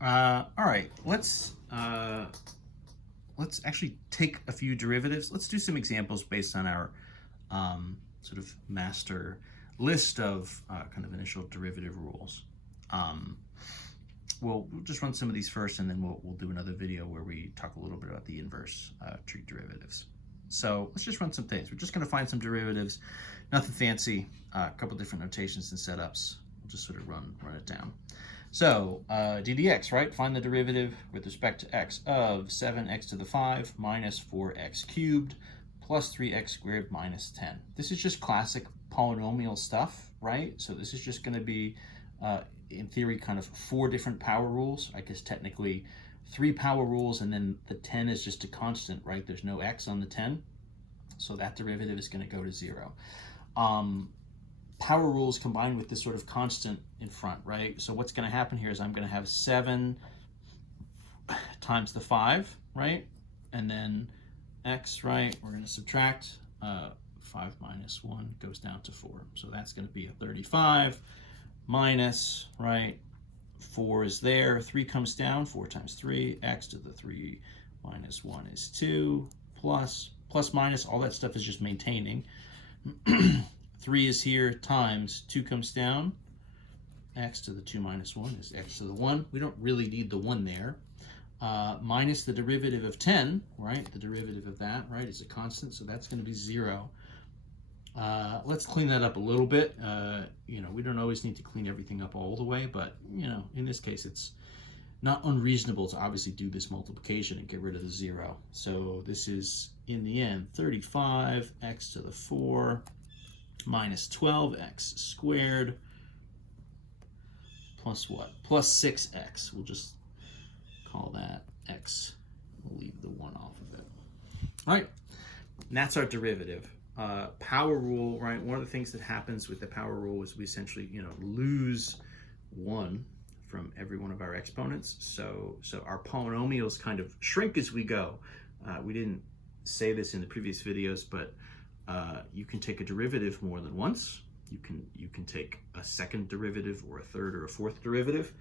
All right, let's actually take a few derivatives. Let's do some examples based on our sort of master list of kind of initial derivative rules. We'll just run some of these first, and then we'll do another video where we talk a little bit about the inverse trig derivatives. So let's just run some things. We're just going to find some derivatives, nothing fancy, a couple different notations and setups. We'll just sort of run it down. So d dx, right? Find the derivative with respect to x of 7x to the 5 minus 4x cubed plus 3x squared minus 10. This is just classic polynomial stuff, right? So this is just going to be, in theory, kind of 4 different power rules. I guess technically 3 power rules, and then the 10 is just a constant, right? There's no x on the 10, so that derivative is going to go to 0. Power rules combined with this sort of constant in front, right? So what's going to happen here is I'm going to have 7 times the 5, right? And then x, right? We're going to subtract 5 minus 1 goes down to 4. So that's going to be a 35 minus, right? 4 is there. 3 comes down. 4 times 3. X to the 3 minus 1 is 2. Plus minus, all that stuff is just maintaining. 3 is here times 2 comes down. X to the 2 minus 1 is x to the 1. We don't really need the 1 there. Minus the derivative of 10, right? The derivative of that, right, is a constant, so that's going to be 0. Let's clean that up a little bit. We don't always need to clean everything up all the way, but, in this case, it's not unreasonable to obviously do this multiplication and get rid of the 0. So this is, in the end, 35x to the 4 minus 12x squared plus what? Plus 6x. We'll just call that x. We'll leave the 1 off of it. All right, and that's our derivative. Power rule, right? One of the things that happens with the power rule is we essentially, lose 1 from every one of our exponents. So our polynomials kind of shrink as we go. We didn't say this in the previous videos, but you can take a derivative more than once. You can take a second derivative or a third or a fourth derivative.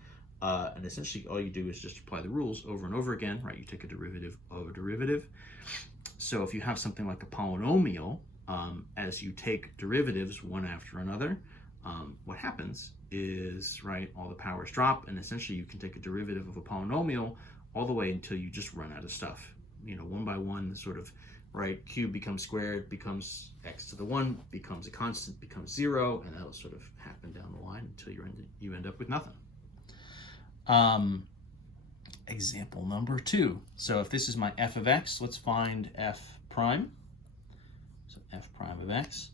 And essentially all you do is just apply the rules over and over again, right? You take a derivative of a derivative. So if you have something like a polynomial, as you take derivatives one after another, what happens is, right, all the powers drop, and essentially you can take a derivative of a polynomial all the way until you just run out of stuff. One by one, sort of, right, cube becomes squared, becomes x to the 1, becomes a constant, becomes 0, and that'll sort of happen down the line until you end up with nothing. Example number 2. So if this is my f of x, let's find f prime. So f prime of x.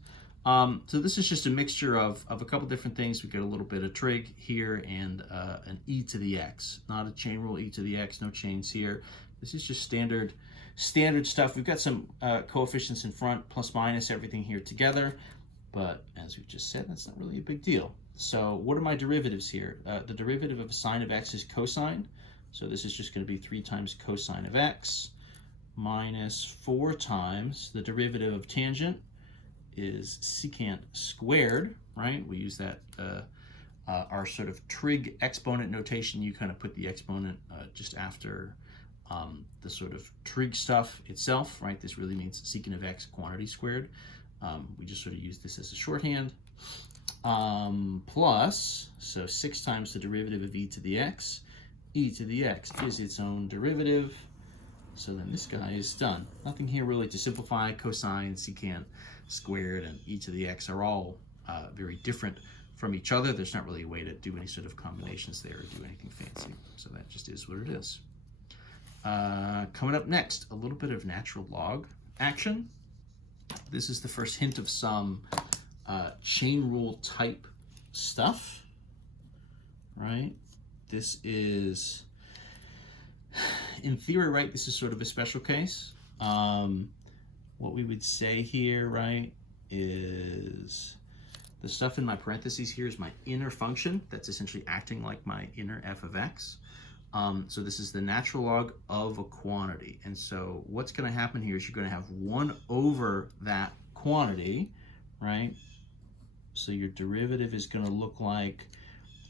So this is just a mixture of a couple different things. We get a little bit of trig here and an e to the x. Not a chain rule e to the x, no chains here. This is just standard stuff. We've got some coefficients in front, plus minus, everything here together. But as we just said, that's not really a big deal. So what are my derivatives here? The derivative of a sine of x is cosine. So this is just going to be 3 times cosine of x minus 4 times the derivative of tangent is secant squared, right? We use that, our sort of trig exponent notation. You kind of put the exponent just after the sort of trig stuff itself, right? This really means secant of x quantity squared. We just sort of use this as a shorthand. Plus, so 6 times the derivative of e to the x. E to the x is its own derivative. So then this guy is done. Nothing here really to simplify. Cosine, secant squared, and e to the x are all very different from each other. There's not really a way to do any sort of combinations there or do anything fancy. So that just is what it is. Coming up next, a little bit of natural log action. This is the first hint of some chain rule type stuff, right? This is, in theory, right, this is sort of a special case. What we would say here, right, is the stuff in my parentheses here is my inner function that's essentially acting like my inner f of x. So this is the natural log of a quantity. And so what's going to happen here is you're going to have 1 over that quantity, right? So your derivative is going to look like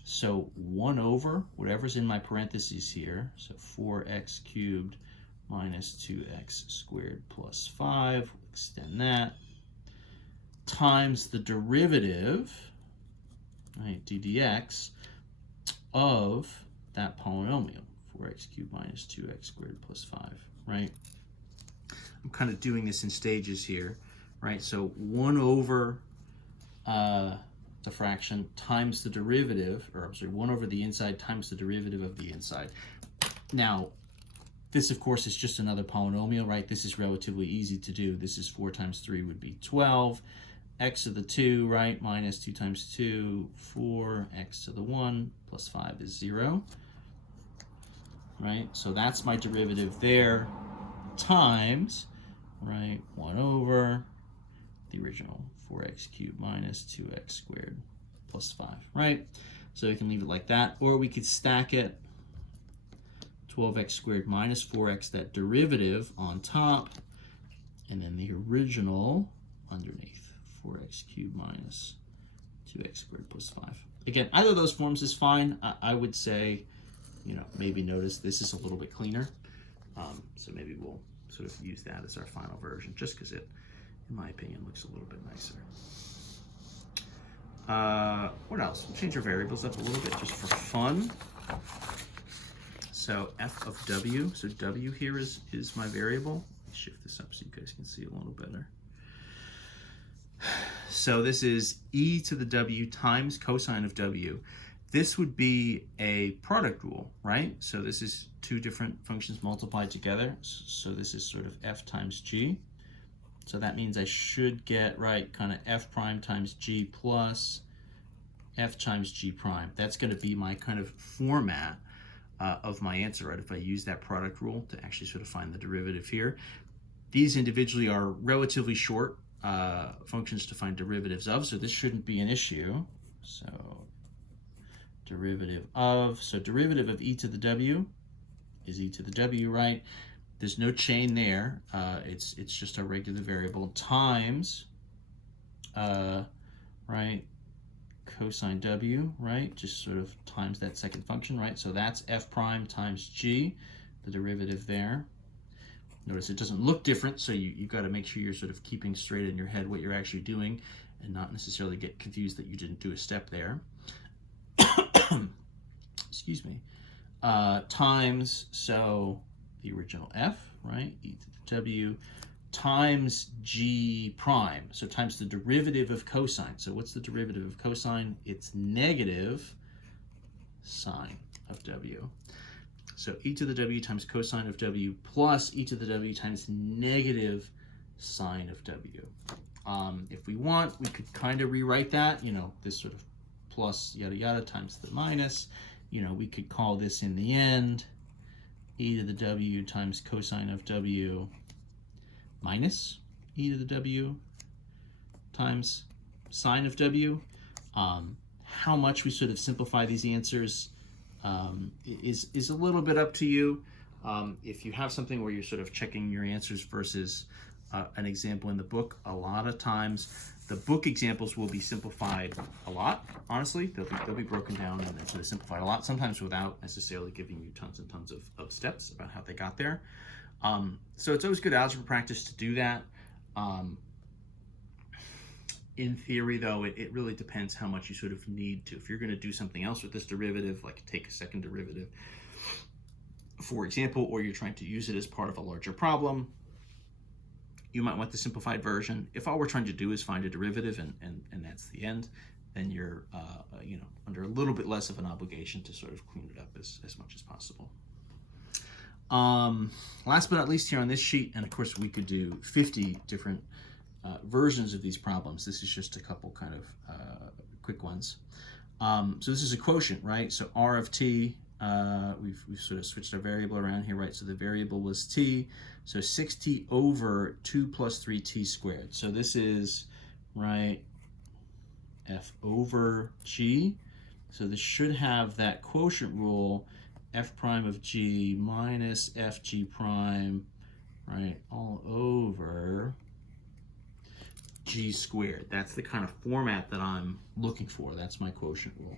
So 1 over whatever's in my parentheses here, so 4x cubed minus 2x squared plus 5, we'll extend that, times the derivative, right, d dx, of that polynomial, 4x cubed minus 2x squared plus 5, right? I'm kind of doing this in stages here, right? So 1 over the fraction times the derivative, or I'm sorry, 1 over the inside times the derivative of the inside. Now, this, of course, is just another polynomial, right? This is relatively easy to do. This is 4 times 3 would be 12. X to the 2, right, minus 2 times 2, 4. X to the 1 plus 5 is 0, right? So that's my derivative there, times, right, 1 over the original 4x cubed minus 2x squared plus 5, right? So we can leave it like that, or we could stack it, 12x squared minus 4x, that derivative on top, and then the original underneath, 4x cubed minus 2x squared plus 5. Again, either of those forms is fine. I would say, you know, maybe notice this is a little bit cleaner. So maybe we'll sort of use that as our final version, just because it, in my opinion, looks a little bit nicer. What else? We'll change our variables up a little bit just for fun. So f of w, so w here is my variable. Let me shift this up so you guys can see a little better. So this is e to the w times cosine of w. This would be a product rule, right? So this is two different functions multiplied together. So this is sort of f times g. So that means I should get, right, kind of f prime times g plus f times g prime. That's going to be my kind of format of my answer, right, if I use that product rule to actually sort of find the derivative here. These individually are relatively short functions to find derivatives of, so this shouldn't be an issue. So derivative of, so derivative of e to the w is e to the w, right? There's no chain there. It's just a regular variable times, right, cosine w, right? Just sort of times that second function, right? So that's f prime times g, the derivative there. Notice it doesn't look different, so you've got to make sure you're sort of keeping straight in your head what you're actually doing and not necessarily get confused that you didn't do a step there. Excuse me. Times, so the original f, right, e to the w, times g prime, so times the derivative of cosine. So what's the derivative of cosine? It's negative sine of w. So e to the w times cosine of w plus e to the w times negative sine of w. If we want, we could kind of rewrite that, you know, this sort of plus yada yada times the minus. You know, we could call this in the end e to the w times cosine of w minus e to the w times sine of w. How much we sort of simplify these answers is a little bit up to you. If you have something where you're sort of checking your answers versus an example in the book, a lot of times the book examples will be simplified a lot, honestly. They'll be broken down and sort of simplified a lot, sometimes without necessarily giving you tons and tons of steps about how they got there. So it's always good algebra practice to do that. In theory, though, it really depends how much you sort of need to. If you're going to do something else with this derivative, like take a second derivative, for example, or you're trying to use it as part of a larger problem, you might want the simplified version. If all we're trying to do is find a derivative and that's the end, then you're you know, under a little bit less of an obligation to sort of clean it up as much as possible. Last but not least here on this sheet, and of course we could do 50 different versions of these problems. This is just a couple kind of quick ones. So this is a quotient, right? So r of t, we've sort of switched our variable around here, right? So the variable was t, so 6t over 2 plus 3t squared. So this is, right, f over g. So this should have that quotient rule, f prime of g minus fg prime, right, all over g squared. That's the kind of format that I'm looking for. That's my quotient rule.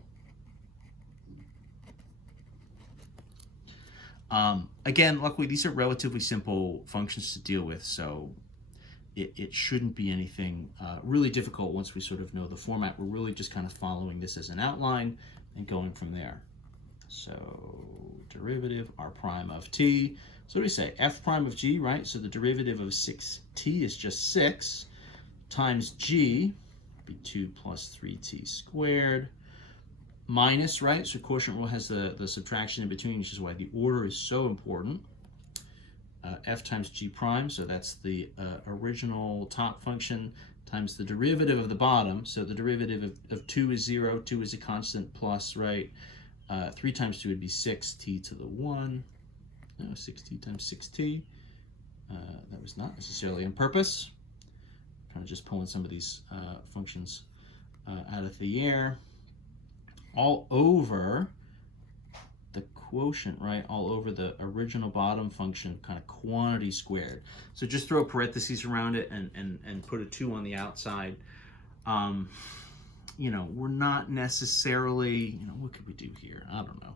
Again, luckily, these are relatively simple functions to deal with, so it shouldn't be anything really difficult once we sort of know the format. We're really just kind of following this as an outline and going from there. So derivative r prime of t. So what do we say? F prime of g, right? So the derivative of 6t is just 6 times g, would be 2 plus 3t squared, minus, right? So quotient rule has the subtraction in between, which is why the order is so important. F times g prime, so that's the original top function, times the derivative of the bottom. So the derivative of 2 is 0, 2 is a constant, plus, right? 3 times 2 would be 6t to the 1. No, 6t times 6t. That was not necessarily on purpose. I'm trying to just pull in some of these functions out of the air. All over the quotient, right? All over the original bottom function, kind of quantity squared. So just throw parentheses around it and put a 2 on the outside. You know, we're not necessarily, you know, what could we do here? I don't know.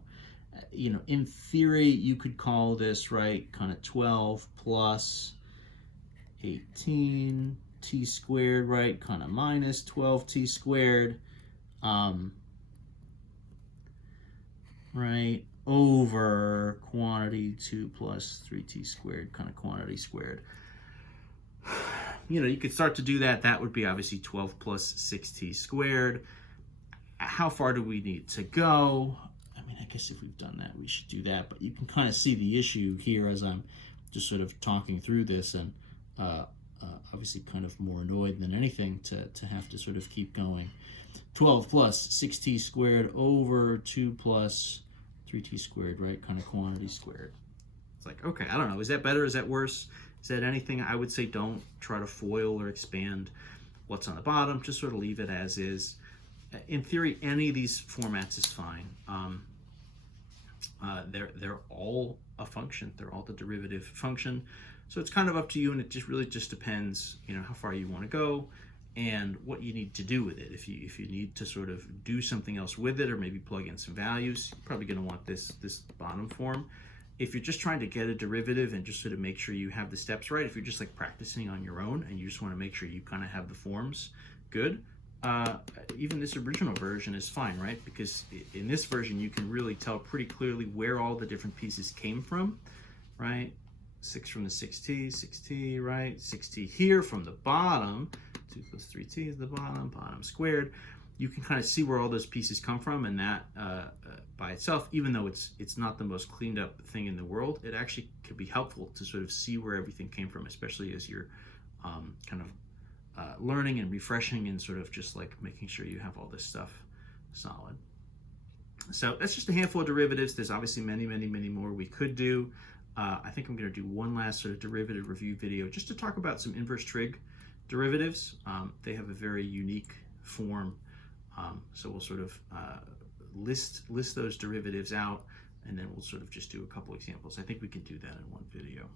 You know, in theory, you could call this, right, kind of 12 plus 18 t squared, right, kind of minus 12t squared, right, over quantity 2 plus 3t squared, kind of quantity squared. You know, you could start to do that. That would be obviously 12 plus 6t squared. How far do we need to go? I mean, I guess if we've done that, we should do that. But you can kind of see the issue here as I'm just sort of talking through this, and obviously kind of more annoyed than anything to have to sort of keep going. 12 plus 6t squared over 2 plus 3t squared, right? Kind of quantity squared. It's like, okay, I don't know. Is that better? Is that worse? Is that anything? I would say don't try to foil or expand what's on the bottom. Just sort of leave it as is. In theory, any of these formats is fine. They're all a function. They're all the derivative function. So it's kind of up to you, and it just really just depends, you know, how far you want to go and what you need to do with it. If you need to sort of do something else with it, or maybe plug in some values, you're probably going to want this bottom form. If you're just trying to get a derivative and just sort of make sure you have the steps right, if you're just like practicing on your own and you just want to make sure you kind of have the forms good, even this original version is fine, right? Because in this version, you can really tell pretty clearly where all the different pieces came from, right? 6 from the 6t, right? 6t here from the bottom, 2 plus 3t is the bottom squared. You can kind of see where all those pieces come from, and that by itself, even though it's not the most cleaned up thing in the world, it actually could be helpful to sort of see where everything came from, especially as you're kind of learning and refreshing and sort of just like making sure you have all this stuff solid. So that's just a handful of derivatives. There's obviously many, many, many more we could do. I think I'm going to do one last sort of derivative review video just to talk about some inverse trig derivatives. They have a very unique form. So we'll sort of list those derivatives out, and then we'll sort of just do a couple examples. I think we can do that in one video.